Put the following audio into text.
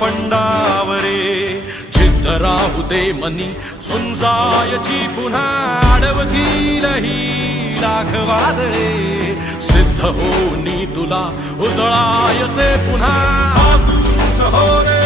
पंडावरे जिद्द राहू दे मनी झुंजायची पुन्हा अडवतील ही लाख वादळे सिद्ध होनी तुला उजळायचे पुन्हा हो रे